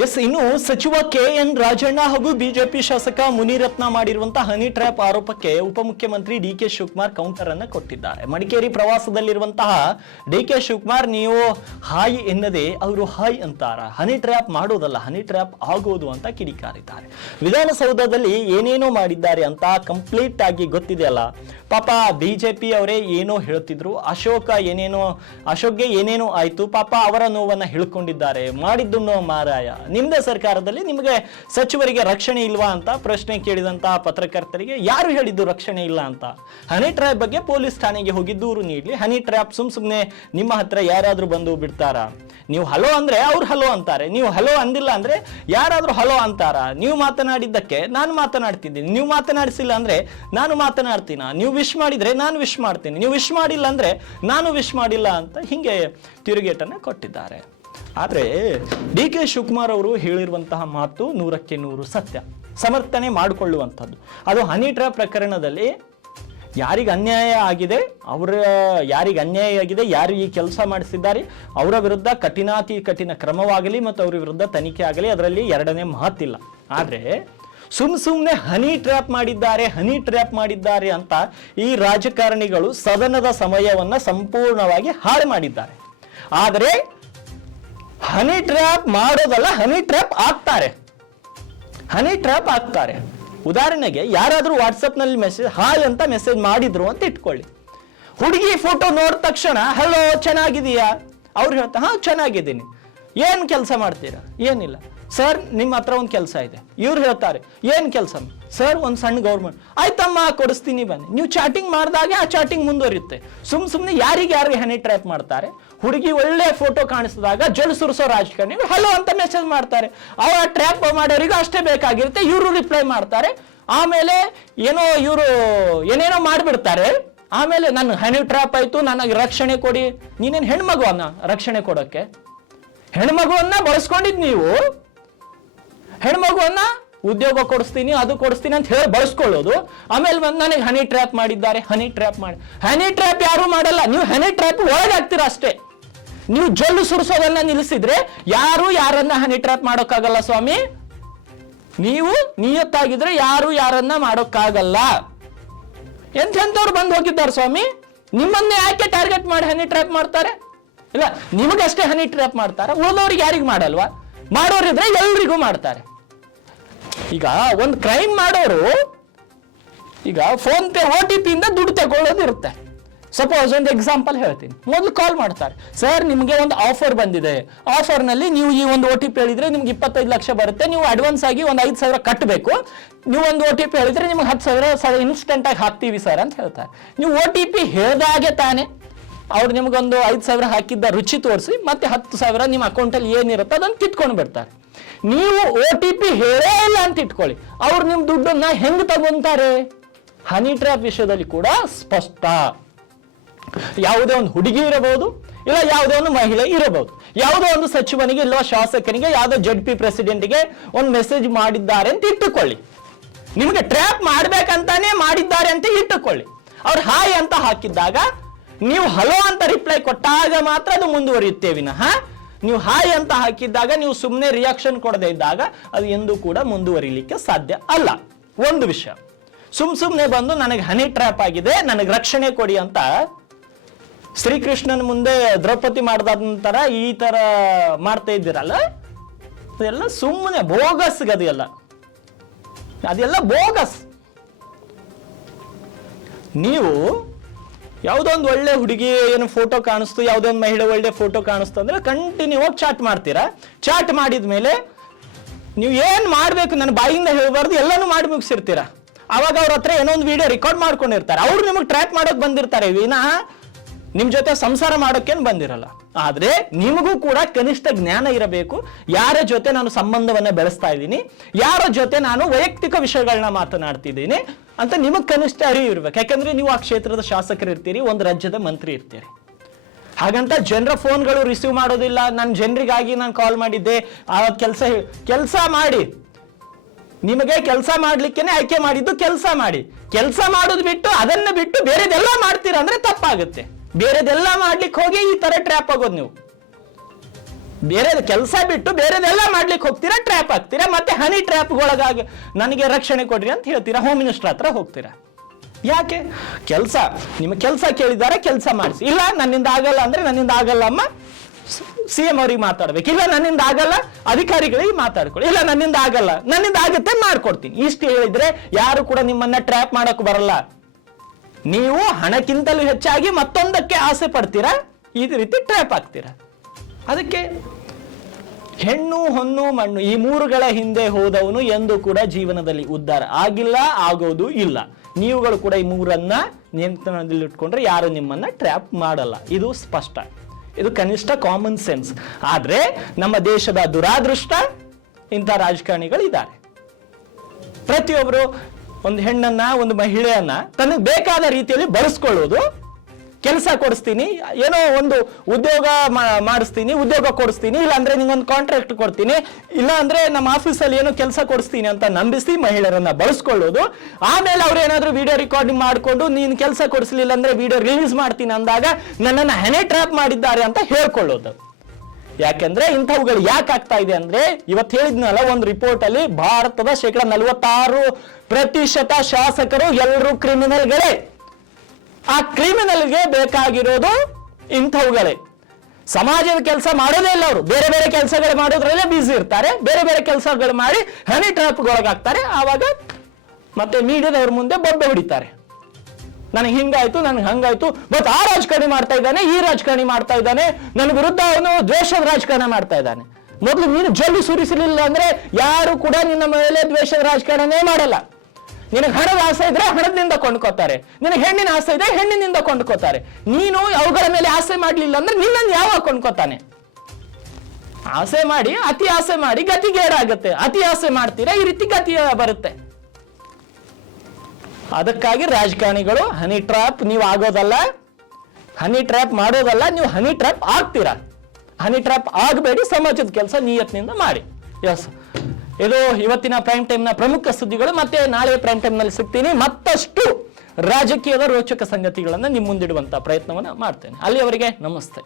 S, ಇನ್ನು ಸಚಿವ KN Rajanna ಹಾಗೂ ಬಿಜೆಪಿ ಶಾಸಕ ಮುನಿರತ್ನ ಮಾಡಿರುವಂತಹ ಹನಿ ಟ್ರ್ಯಾಪ್ ಆರೋಪಕ್ಕೆ ಉಪಮುಖ್ಯಮಂತ್ರಿ DK ಶಿವಕುಮಾರ್ ಕೌಂಟರ್ ಅನ್ನು ಕೊಟ್ಟಿದ್ದಾರೆ. ಮಡಿಕೇರಿ ಪ್ರವಾಸದಲ್ಲಿರುವಂತಹ DK ಶಿವಕುಮಾರ್ ನೀವು ಹಾಯ್ ಎನ್ನದೆ ಅವರು ಹಾಯ್ ಅಂತಾರ, ಹನಿ ಟ್ರ್ಯಾಪ್ ಮಾಡೋದಲ್ಲ ಹನಿ ಟ್ರ್ಯಾಪ್ ಆಗೋದು ಅಂತ ಕಿಡಿಕಾರಿದ್ದಾರೆ. ವಿಧಾನಸೌಧದಲ್ಲಿ ಏನೇನೋ ಮಾಡಿದ್ದಾರೆ ಅಂತ ಕಂಪ್ಲೀಟ್ ಆಗಿ ಗೊತ್ತಿದೆಯಲ್ಲ. ಪಾಪ ಬಿಜೆಪಿ ಅವರೇ ಏನೋ ಹೇಳ್ತಿದ್ರು, ಅಶೋಕ್ಗೆ ಏನೇನೋ ಆಯ್ತು, ಪಾಪ ಅವರ ನೋವನ್ನ ಹೇಳ್ಕೊಂಡಿದ್ದಾರೆ. ಮಾಡಿದ್ದು ಮಾರಾಯ, ನಿಮ್ದೇ ಸರ್ಕಾರದಲ್ಲಿ ನಿಮಗೆ ಸಚಿವರಿಗೆ ರಕ್ಷಣೆ ಇಲ್ವಾ ಅಂತ ಪ್ರಶ್ನೆ ಕೇಳಿದಂತಹ ಪತ್ರಕರ್ತರಿಗೆ ಯಾರು ಹೇಳಿದ್ದು ರಕ್ಷಣೆ ಇಲ್ಲ ಅಂತ? ಹನಿ ಟ್ರ್ಯಾಪ್ ಬಗ್ಗೆ ಪೊಲೀಸ್ ಠಾಣೆಗೆ ಹೋಗಿ ದೂರು ನೀಡಲಿ. ಹನಿ ಟ್ರ್ಯಾಪ್ ಸುಮ್ನೆ ನಿಮ್ಮ ಹತ್ರ ಯಾರಾದ್ರೂ ಬಂದು ಬಿಡ್ತಾರ? ನೀವು ಹಲೋ ಅಂದ್ರೆ ಅವ್ರು ಹಲೋ ಅಂತಾರೆ, ನೀವು ಹಲೋ ಅಂದಿಲ್ಲ ಅಂದ್ರೆ ಯಾರಾದ್ರೂ ಹಲೋ ಅಂತಾರ? ನೀವು ಮಾತನಾಡಿದ್ದಕ್ಕೆ ನಾನು ಮಾತನಾಡ್ತಿದ್ದೀನಿ, ನೀವು ಮಾತನಾಡಿಸಿಲ್ಲ ಅಂದ್ರೆ ನಾನು ಮಾತನಾಡ್ತೀನ? ನೀವು ವಿಶ್ ಮಾಡಿದ್ರೆ ನಾನು ವಿಶ್ ಮಾಡ್ತೀನಿ, ನೀವು ವಿಶ್ ಮಾಡಿಲ್ಲ ಅಂದ್ರೆ ನಾನು ವಿಶ್ ಮಾಡಿಲ್ಲ ಅಂತ ಹಿಂಗೆ ತಿರುಗೇಟನ್ನ ಕೊಟ್ಟಿದ್ದಾರೆ. ಆದರೆ DK ಶಿವಕುಮಾರ್ ಅವರು ಹೇಳಿರುವಂತಹ ಮಾತು 100ಕ್ಕೆ 100 ಸತ್ಯ, ಸಮರ್ಥನೆ ಮಾಡಿಕೊಳ್ಳುವಂಥದ್ದು. ಅದು ಹನಿ ಟ್ರ್ಯಾಪ್ ಪ್ರಕರಣದಲ್ಲಿ ಯಾರಿಗೆ ಅನ್ಯಾಯ ಆಗಿದೆ, ಯಾರು ಈ ಕೆಲಸ ಮಾಡಿಸಿದ್ದಾರೆ ಅವರ ವಿರುದ್ಧ ಕಠಿಣಾತಿ ಕಠಿಣ ಕ್ರಮವಾಗಲಿ ಮತ್ತು ಅವರ ವಿರುದ್ಧ ತನಿಖೆ ಆಗಲಿ, ಅದರಲ್ಲಿ ಎರಡನೇ ಮಾತಿಲ್ಲ. ಆದರೆ ಸುಮ್ಮನೆ ಹನಿ ಟ್ರ್ಯಾಪ್ ಮಾಡಿದ್ದಾರೆ ಅಂತ ಈ ರಾಜಕಾರಣಿಗಳು ಸದನದ ಸಮಯವನ್ನ ಸಂಪೂರ್ಣವಾಗಿ ಹಾಳು ಮಾಡಿದ್ದಾರೆ. ಆದರೆ ಹನಿ ಟ್ರ್ಯಾಪ್ ಮಾಡೋದಲ್ಲ, ಹನಿ ಟ್ರ್ಯಾಪ್ ಆಗ್ತಾರೆ. ಉದಾಹರಣೆಗೆ ಯಾರಾದ್ರೂ ವಾಟ್ಸಪ್ ನಲ್ಲಿ ಹಾಯ್ ಅಂತ ಮೆಸೇಜ್ ಮಾಡಿದ್ರು ಅಂತ ಇಟ್ಕೊಳ್ಳಿ. ಹುಡುಗಿ ಫೋಟೋ ನೋಡಿದ ತಕ್ಷಣ ಹಲೋ ಚೆನ್ನಾಗಿದೀಯಾ, ಅವ್ರು ಹೇಳ್ತಾರೆ ಹಾ ಚೆನ್ನಾಗಿದ್ದೀನಿ. ಏನ್ ಕೆಲಸ ಮಾಡ್ತೀರಾ? ಏನಿಲ್ಲ ಸರ್, ನಿಮ್ಮ ಹತ್ರ ಒಂದು ಕೆಲಸ ಇದೆ. ಇವ್ರು ಹೇಳ್ತಾರೆ ಏನ್ ಕೆಲಸ ಸರ್? ಒಂದು ಸಣ್ಣ ಗೌರ್ಮೆಂಟ್. ಆಯ್ತಮ್ಮ ಕೊಡಿಸ್ತೀನಿ ಬನ್ನಿ. ನೀವು ಚಾಟಿಂಗ್ ಮಾಡಿದಾಗೆ ಆ ಚಾಟಿಂಗ್ ಮುಂದುವರಿಯುತ್ತೆ. ಸುಮ್ಮನೆ ಯಾರಿಗೆ ಹನಿ ಟ್ರ್ಯಾಪ್ ಮಾಡ್ತಾರೆ. ಹುಡುಗಿ ಒಳ್ಳೆ ಫೋಟೋ ಕಾಣಿಸಿದಾಗ ಜಲ್ ಸುರಿಸೋ ರಾಜಕಾರಣಿಗಳು ಹಲೋ ಅಂತ ಮೆಸೇಜ್ ಮಾಡ್ತಾರೆ. ಅವರ ಟ್ರ್ಯಾಪ್ ಮಾಡೋರಿಗೂ ಅಷ್ಟೇ ಬೇಕಾಗಿರುತ್ತೆ, ಇವರು ರಿಪ್ಲೈ ಮಾಡ್ತಾರೆ. ಆಮೇಲೆ ಇವರು ಏನೇನೋ ಮಾಡಿಬಿಡ್ತಾರೆ. ಆಮೇಲೆ ನನ್ನ ಹನಿ ಟ್ರ್ಯಾಪ್ ಆಯ್ತು, ನನಗೆ ರಕ್ಷಣೆ ಕೊಡಿ. ನೀನೇನು ಹೆಣ್ಮಗುವನ್ನ ರಕ್ಷಣೆ ಕೊಡೋಕ್ಕೆ? ಹೆಣ್ಮಗುವನ್ನ ಬಳಸ್ಕೊಂಡಿದ್ ನೀವು. ಹೆಣ್ಮಗುವನ್ನ ಉದ್ಯೋಗ ಕೊಡಿಸ್ತೀನಿ ಅದು ಕೊಡಿಸ್ತೀನಿ ಅಂತ ಹೇಳಿ ಬಳಸ್ಕೊಳ್ಳೋದು. ಆಮೇಲೆ ನನಗೆ ಹನಿ ಟ್ರ್ಯಾಪ್ ಮಾಡಿದ್ದಾರೆ. ಹನಿ ಟ್ರ್ಯಾಪ್ ಯಾರು ಮಾಡಲ್ಲ, ನೀವು ಹನಿ ಟ್ರ್ಯಾಪ್ ಒಳಗಾಗ್ತೀರಾ ಅಷ್ಟೇ. ನೀವು ಜೊಲ್ಲು ಸುರಿಸೋದನ್ನ ನಿಲ್ಲಿಸಿದ್ರೆ ಯಾರು ಯಾರನ್ನ ಹನಿ ಟ್ರ್ಯಾಪ್ ಮಾಡೋಕ್ಕಾಗಲ್ಲ ಸ್ವಾಮಿ. ನೀವು ನಿಯತ್ತಾಗಿದ್ರೆ ಯಾರು ಯಾರನ್ನ ಮಾಡೋಕ್ಕಾಗಲ್ಲ. ಎಂಥವ್ರು ಬಂದು ಹೋಗಿದ್ದಾರೆ ಸ್ವಾಮಿ. ನಿಮ್ಮನ್ನೇ ಯಾಕೆ ಟಾರ್ಗೆಟ್ ಮಾಡಿ ಹನಿ ಟ್ರ್ಯಾಪ್ ಮಾಡ್ತಾರೆ? ಇಲ್ಲ, ನಿಮಗಷ್ಟೇ ಹನಿ ಟ್ರ್ಯಾಪ್ ಮಾಡ್ತಾರೆ, ಉಳಿದವ್ರಿಗೆ ಯಾರಿಗೂ ಮಾಡಲ್ವಾ? ಮಾಡೋರಿದ್ರೆ ಎಲ್ರಿಗೂ ಮಾಡ್ತಾರೆ. ಈಗ ಒಂದು ಕ್ರೈಮ್ ಮಾಡೋರು ಈಗ ಫೋನ್ ಪೇ OTP ಇಂದ ದುಡ್ಡು ತಗೊಳ್ಳೋದಿರುತ್ತೆ. ಸಪೋಸ್ ಒಂದು ಎಕ್ಸಾಂಪಲ್ ಹೇಳ್ತೀನಿ. ಮೊದಲು ಕಾಲ್ ಮಾಡ್ತಾರೆ, ಸರ್ ನಿಮಗೆ ಒಂದು ಆಫರ್ ಬಂದಿದೆ, ಆಫರ್ನಲ್ಲಿ ನೀವು ಈ ಒಂದು OTP ಹೇಳಿದ್ರೆ ನಿಮ್ಗೆ 25 ಲಕ್ಷ ಬರುತ್ತೆ, ನೀವು ಅಡ್ವಾನ್ಸ್ ಆಗಿ ಒಂದು 5,000 ಕಟ್ಟಬೇಕು, ನೀವು ಒಂದು OTP ಹೇಳಿದ್ರೆ ನಿಮ್ಗೆ 10,000 ಇನ್ಸ್ಟೆಂಟ್ ಆಗಿ ಹಾಕ್ತೀವಿ ಸರ್ ಅಂತ ಹೇಳ್ತಾರೆ. ನೀವು OTP ಹೇಳಿದಾಗೆ ತಾನೆ ಅವ್ರು ನಿಮ್ಗೊಂದು 5,000 ಹಾಕಿದ್ದ ರುಚಿ ತೋರಿಸಿ ಮತ್ತೆ 10,000 ನಿಮ್ಮ ಅಕೌಂಟಲ್ಲಿ ಏನಿರುತ್ತೆ ಅದನ್ನು ಕಿತ್ಕೊಂಡು ಬಿಡ್ತಾರೆ. ನೀವು OTP ಹೇಳೇ ಇಲ್ಲ ಅಂತ ಇಟ್ಕೊಳ್ಳಿ, ಅವ್ರು ನಿಮ್ ದುಡ್ಡನ್ನ ಹೆಂಗ್ ತಗೊಂತಾರೆ? ಹನಿ ಟ್ರ್ಯಾಪ್ ವಿಷಯದಲ್ಲಿ ಕೂಡ ಸ್ಪಷ್ಟ. ಯಾವುದೇ ಒಂದು ಹುಡುಗಿ ಇರಬಹುದು, ಇಲ್ಲ ಯಾವುದೇ ಒಂದು ಮಹಿಳೆ ಇರಬಹುದು, ಯಾವುದೋ ಒಂದು ಸಚಿವನಿಗೆ ಇಲ್ಲ ಶಾಸಕನಿಗೆ, ಯಾವುದೋ ZP ಪ್ರೆಸಿಡೆಂಟ್ಗೆ ಒಂದು ಮೆಸೇಜ್ ಮಾಡಿದ್ದಾರೆ ಅಂತ ಇಟ್ಟುಕೊಳ್ಳಿ. ನಿಮಗೆ ಟ್ರ್ಯಾಪ್ ಮಾಡ್ಬೇಕಂತಾನೆ ಮಾಡಿದ್ದಾರೆ ಅಂತ ಇಟ್ಟುಕೊಳ್ಳಿ. ಅವ್ರು ಹಾಯ್ ಅಂತ ಹಾಕಿದ್ದಾಗ ನೀವು ಹಲೋ ಅಂತ ರಿಪ್ಲೈ ಕೊಟ್ಟಾಗ ಮಾತ್ರ ಅದು ಮುಂದುವರಿಯುತ್ತೆ ವಿನಃ ನೀವು ಹಾಯ್ ಅಂತ ಹಾಕಿದ್ದಾಗ ನೀವು ಸುಮ್ಮನೆ ರಿಯಾಕ್ಷನ್ ಕೊಡದೇ ಇದ್ದಾಗ ಅದು ಎಂದೂ ಕೂಡ ಮುಂದುವರಿಲಿಕ್ಕೆ ಸಾಧ್ಯ ಅಲ್ಲ. ಒಂದು ವಿಷಯ, ಸುಮ್ಮನೆ ಬಂದು ನನಗೆ ಹನಿ ಟ್ರ್ಯಾಪ್ ಆಗಿದೆ, ನನಗೆ ರಕ್ಷಣೆ ಕೊಡಿ ಅಂತ ಶ್ರೀಕೃಷ್ಣನ ಮುಂದೆ ದ್ರೌಪದಿ ಮಾಡಿದ ನಂತರ ಈ ತರ ಮಾಡ್ತಾ ಇದ್ದೀರಲ್ಲ, ಅದೆಲ್ಲ ಸುಮ್ಮನೆ ಬೋಗಸ್. ಅದೆಲ್ಲ ಬೋಗಸ್. ನೀವು ಯಾವುದೋ ಒಂದು ಒಳ್ಳೆ ಹುಡುಗಿ ಏನು ಫೋಟೋ ಕಾಣಿಸ್ತು, ಯಾವುದೋ ಒಂದು ಮಹಿಳೆ ಒಳ್ಳೆ ಫೋಟೋ ಕಾಣಿಸ್ತು ಅಂದ್ರೆ ಕಂಟಿನ್ಯೂ ಆಗಿ ಚಾಟ್ ಮಾಡ್ತೀರಾ. ಚಾಟ್ ಮಾಡಿದ ಮೇಲೆ ನೀವು ಏನ್ ಮಾಡ್ಬೇಕು ನನ್ನ ಬಾಯಿಂದ ಹೇಳಬಾರ್ದು, ಎಲ್ಲಾನು ಮಾಡಿ ಮುಗಿಸಿರ್ತೀರಾ. ಅವಾಗ ಅವ್ರ ಹತ್ರ ಏನೋ ಒಂದು ವಿಡಿಯೋ ರೆಕಾರ್ಡ್ ಮಾಡ್ಕೊಂಡಿರ್ತಾರೆ. ಅವ್ರು ನಿಮಗೆ ಟ್ರ್ಯಾಕ್ ಮಾಡೋಕೆ ಬಂದಿರ್ತಾರೆ ವಿನಃ ನಿಮ್ ಜೊತೆ ಸಂಸಾರ ಮಾಡೋಕ್ಕೇನು ಬಂದಿರಲ್ಲ. ಆದ್ರೆ ನಿಮಗೂ ಕೂಡ ಕನಿಷ್ಠ ಜ್ಞಾನ ಇರಬೇಕು. ಯಾರ ಜೊತೆ ನಾನು ಸಂಬಂಧವನ್ನ ಬೆಳೆಸ್ತಾ ಇದ್ದೀನಿ, ಯಾರ ಜೊತೆ ನಾನು ವೈಯಕ್ತಿಕ ವಿಷಯಗಳನ್ನ ಮಾತನಾಡ್ತಿದ್ದೀನಿ ಅಂತ ನಿಮಗ್ ಕನಿಷ್ಠ ಅರಿವು ಇರ್ಬೇಕು. ಯಾಕಂದ್ರೆ ನೀವು ಆ ಕ್ಷೇತ್ರದ ಶಾಸಕರು ಇರ್ತೀರಿ, ಒಂದು ರಾಜ್ಯದ ಮಂತ್ರಿ ಇರ್ತೀರಿ. ಹಾಗಂತ ಜನರ ಫೋನ್ಗಳು ರಿಸೀವ್ ಮಾಡೋದಿಲ್ಲ. ನಾನು ಜನರಿಗಾಗಿ ನಾನು ಕಾಲ್ ಮಾಡಿದ್ದೆ, ಆ ಕೆಲಸ ಮಾಡಿ, ನಿಮಗೆ ಕೆಲಸ ಮಾಡ್ಲಿಕ್ಕೇನೆ ಆಯ್ಕೆ ಮಾಡಿದ್ದು, ಕೆಲಸ ಮಾಡಿ. ಕೆಲಸ ಮಾಡೋದು ಬಿಟ್ಟು ಅದನ್ನ ಬಿಟ್ಟು ಬೇರೆದೆಲ್ಲ ಮಾಡ್ತೀರಾ ಅಂದ್ರೆ ತಪ್ಪಾಗುತ್ತೆ. ಬೇರೆದೆಲ್ಲ ಮಾಡ್ಲಿಕ್ಕೆ ಹೋಗಿ ಈ ತರ ಟ್ರ್ಯಾಪ್ ಆಗೋದು ನೀವು. ಬೇರೆ ಕೆಲಸ ಬಿಟ್ಟು ಬೇರೆದೆಲ್ಲ ಮಾಡ್ಲಿಕ್ಕೆ ಹೋಗ್ತೀರಾ, ಟ್ರ್ಯಾಪ್ ಆಗ್ತೀರಾ, ಮತ್ತೆ ಹನಿ ಟ್ರ್ಯಾಪ್ಗೊಳಗಾಗಿ ನನಗೆ ರಕ್ಷಣೆ ಕೊಡ್ರಿ ಅಂತ ಹೇಳ್ತೀರಾ, ಹೋಮ್ ಮಿನಿಸ್ಟರ್ ಹತ್ರ ಹೋಗ್ತೀರಾ. ಯಾಕೆ? ಕೆಲಸ, ನಿಮ್ಮ ಕೆಲಸ ಕೇಳಿದ್ದಾರೆ, ಕೆಲಸ ಮಾಡಿಸಿ. ಇಲ್ಲ ನನ್ನಿಂದ ಆಗಲ್ಲ ಅಂದ್ರೆ ನನ್ನಿಂದ ಆಗಲ್ಲ ಅಮ್ಮ, CM ಅವ್ರಿಗೆ ಮಾತಾಡ್ಬೇಕು. ಇಲ್ಲ ನನ್ನಿಂದ ಆಗಲ್ಲ, ಅಧಿಕಾರಿಗಳಿಗೆ ಮಾತಾಡ್ಕೊಳ್ಳಿ. ಇಲ್ಲ ನನ್ನಿಂದ ಆಗಲ್ಲ, ನನ್ನಿಂದ ಆಗುತ್ತೆ ಮಾಡ್ಕೊಡ್ತೀನಿ. ಇಷ್ಟು ಹೇಳಿದ್ರೆ ಯಾರು ಕೂಡ ನಿಮ್ಮನ್ನ ಟ್ರ್ಯಾಪ್ ಮಾಡಕ್ ಬರಲ್ಲ. ನೀವು ಹಣಕ್ಕಿಂತಲೂ ಹೆಚ್ಚಾಗಿ ಮತ್ತೊಂದಕ್ಕೆ ಆಸೆ ಪಡ್ತೀರಾ, ಈ ರೀತಿ ಟ್ರ್ಯಾಪ್ ಆಗ್ತೀರಾ. ಅದಕ್ಕೆ ಹೆಣ್ಣು ಹೊನ್ನು ಮಣ್ಣು ಈ ಮೂರುಗಳ ಹಿಂದೆ ಹೋದವನು ಎಂದು ಕೂಡ ಜೀವನದಲ್ಲಿ ಉದ್ಧಾರ ಆಗಿಲ್ಲ, ಆಗೋದು ಇಲ್ಲ. ನೀವುಗಳು ಕೂಡ ಈ ಮೂರನ್ನ ನಿಯಂತ್ರಣದಲ್ಲಿಟ್ಕೊಂಡ್ರೆ ಯಾರು ನಿಮ್ಮನ್ನ ಟ್ರ್ಯಾಪ್ ಮಾಡಲ್ಲ. ಇದು ಸ್ಪಷ್ಟ, ಇದು ಕನಿಷ್ಠ ಕಾಮನ್ ಸೆನ್ಸ್. ಆದ್ರೆ ನಮ್ಮ ದೇಶದ ದುರಾದೃಷ್ಟ, ಇಂಥ ರಾಜಕಾರಣಿಗಳು ಇದ್ದಾರೆ. ಪ್ರತಿಯೊಬ್ಬರು ಒಂದು ಹೆಣ್ಣನ್ನ, ಒಂದು ಮಹಿಳೆಯನ್ನ ತನಗೆ ಬೇಕಾದ ರೀತಿಯಲ್ಲಿ ಬಳಸ್ಕೊಳ್ಳೋದು. ಕೆಲಸ ಕೊಡಿಸ್ತೀನಿ, ಏನೋ ಒಂದು ಉದ್ಯೋಗ ಮಾಡಿಸ್ತೀನಿ, ಉದ್ಯೋಗ ಕೊಡಿಸ್ತೀನಿ, ಇಲ್ಲ ಅಂದ್ರೆ ನಿಂಗೊಂದು ಕಾಂಟ್ರಾಕ್ಟ್ ಕೊಡ್ತೀನಿ, ಇಲ್ಲ ಅಂದ್ರೆ ನಮ್ಮ ಆಫೀಸಲ್ಲಿ ಏನೋ ಕೆಲಸ ಕೊಡಿಸ್ತೀನಿ ಅಂತ ನಂಬಿಸಿ ಮಹಿಳೆಯರನ್ನ ಬಳಸ್ಕೊಳ್ಳೋದು. ಆಮೇಲೆ ಅವ್ರು ಏನಾದ್ರು ವಿಡಿಯೋ ರೆಕಾರ್ಡಿಂಗ್ ಮಾಡಿಕೊಂಡು ನೀನು ಕೆಲಸ ಕೊಡಿಸ್ಲಿಲ್ಲ ಅಂದ್ರೆ ವಿಡಿಯೋ ರಿಲೀಸ್ ಮಾಡ್ತೀನಿ ಅಂದಾಗ ನನ್ನನ್ನು ಹನಿ ಟ್ರ್ಯಾಪ್ ಮಾಡಿದ್ದಾರೆ ಅಂತ ಹೇಳ್ಕೊಳ್ಳೋದು. ಯಾಕೆಂದ್ರೆ ಇಂಥವುಗಳು ಯಾಕೆ ಆಗ್ತಾ ಇದೆ ಅಂದ್ರೆ, ಇವತ್ತು ಹೇಳಿದ್ನಲ್ಲ ಒಂದು ರಿಪೋರ್ಟ್ ಅಲ್ಲಿ, ಭಾರತದ 46% ಶಾಸಕರು ಎಲ್ಲರೂ ಕ್ರಿಮಿನಲ್ಗಳೇ. ಆ ಕ್ರಿಮಿನಲ್ಗೆ ಬೇಕಾಗಿರೋದು ಇಂಥವುಗಳೇ. ಸಮಾಜದ ಕೆಲಸ ಮಾಡೋದೇ ಇಲ್ಲ ಅವರು, ಬೇರೆ ಬೇರೆ ಕೆಲಸಗಳು ಮಾಡೋದ್ರಲ್ಲೇ ಬ್ಯುಸಿ ಇರ್ತಾರೆ, ಬೇರೆ ಬೇರೆ ಕೆಲಸಗಳು ಮಾಡಿ ಹನಿ ಟ್ರ್ಯಾಪ್ಗೊಳಗಾಗ್ತಾರೆ. ಆವಾಗ ಮತ್ತೆ ಮೀಡಿಯಾದವ್ರ ಮುಂದೆ ಬೊಬ್ಬೆ ಹೊಡಿತಾರೆ, ನನಗೆ ಹಿಂಗಾಯ್ತು, ನನಗೆ ಹಂಗಾಯ್ತು, ಮತ್ತೆ ಆ ರಾಜಕಾರಣಿ ಮಾಡ್ತಾ ಇದ್ದಾನೆ, ಈ ರಾಜಕಾರಣಿ ಮಾಡ್ತಾ ಇದ್ದಾನೆ, ನನ್ನ ವಿರುದ್ಧ ಅವನು ದ್ವೇಷದ ರಾಜಕಾರಣ ಮಾಡ್ತಾ ಇದ್ದಾನೆ. ಮೊದಲು ನೀನು ಜೊಲ್ಲು ಸುರಿಸಲಿಲ್ಲ ಅಂದ್ರೆ ಯಾರು ಕೂಡ ನಿನ್ನ ಮೇಲೆ ದ್ವೇಷದ ರಾಜಕಾರಣನೇ ಮಾಡಲ್ಲ. ನಿನಗೆ ಹಣದ ಆಸೆ ಇದ್ರೆ ಹಣದಿಂದ ಕೊಂಡ್ಕೋತಾರೆ, ನಿನಗೆ ಹೆಣ್ಣಿನ ಆಸೆ ಇದ್ರೆ ಹೆಣ್ಣಿನಿಂದ ಕೊಂಡ್ಕೋತಾರೆ. ನೀನು ಅವುಗಳ ಮೇಲೆ ಆಸೆ ಮಾಡ್ಲಿಲ್ಲ ಅಂದ್ರೆ ನಿನ್ನನ್ನು ಯಾವಾಗ ಕೊಂಡ್ಕೋತಾನೆ? ಆಸೆ ಮಾಡಿ, ಅತಿ ಆಸೆ ಮಾಡಿ ಗತಿಗೇಡಾಗುತ್ತೆ. ಅತಿ ಆಸೆ ಮಾಡ್ತೀರಾ, ಈ ರೀತಿ ಗತಿ ಬರುತ್ತೆ. ಅದಕ್ಕಾಗಿ ರಾಜಕಾರಣಿಗಳು ಹನಿ ಟ್ರ್ಯಾಪ್ ನೀವು ಆಗೋದಲ್ಲ, ಹನಿ ಟ್ರ್ಯಾಪ್ ಮಾಡೋದಲ್ಲ, ನೀವು ಹನಿ ಟ್ರ್ಯಾಪ್ ಆಗ್ತೀರಾ. ಹನಿ ಟ್ರ್ಯಾಪ್ ಆಗಬೇಡಿ, ಸಮಾಜದ ಕೆಲಸ ನಿಯತ್ನಿಂದ ಮಾಡಿ. ಎಸ್, ಇದು ಇವತ್ತಿನ ಪ್ರೈಮ್ ಟೈಮ್ ನ ಪ್ರಮುಖ ಸುದ್ದಿಗಳು. ಮತ್ತೆ ನಾಳೆ ಪ್ರೈಮ್ ಟೈಮ್ ನಲ್ಲಿ ಸಿಗ್ತೀನಿ, ಮತ್ತಷ್ಟು ರಾಜಕೀಯದ ರೋಚಕ ಸಂಗತಿಗಳನ್ನ ನಿಮ್ಮ ಮುಂದಿಡುವಂತ ಪ್ರಯತ್ನವನ್ನ ಮಾಡ್ತೇನೆ. ಅಲ್ಲಿಯವರೆಗೆ ನಮಸ್ತೆ.